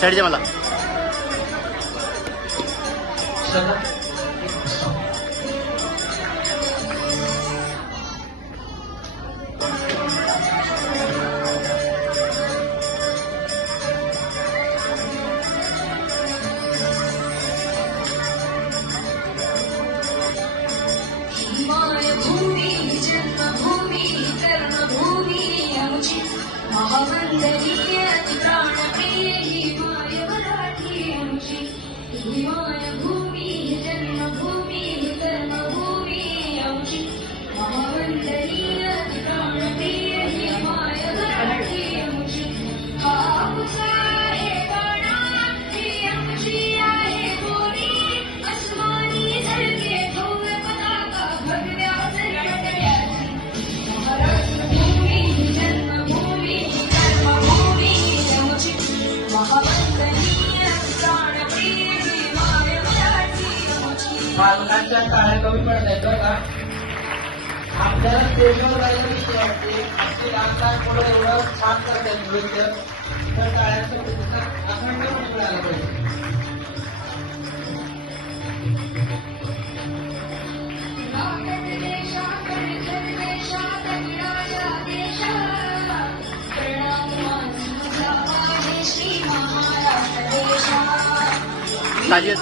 साईडचे मला भूमी जन्मभूमी कर्मभूमी आमची महामंडलीय प्राणप्रिय ही माय मराठी आमची ही मायभूमी जन्मभूमी कर्मभूमी आमची महामंडलीय प्राणप्रिय ही माय मराठी आमची हा आमचा आहे बाणा ही आमची आहे बोली अस्मानी झळके भव्य पताका भगव्या झळकण्याची महाराष्ट्रभूमी जन्मभूमी कर्मभूमी आमची महावंदनीय प्राणप्रिय ही माय मराठी आमची. पालकांच्या टाळ्या कमी पडत आहेत बरं का. आपल्याला स्टेजवर जायला भीती वाटते. आपली लहान मुलं एवढं छान करतात नृत्य, तर टाळ्यांचा प्रतिसाद अखंडपणे मिळाला पाहिजे. भारत देशात देशात विराजा देशाला प्रणाम माझा आहे श्री महाराष्ट्र देशा. ताजी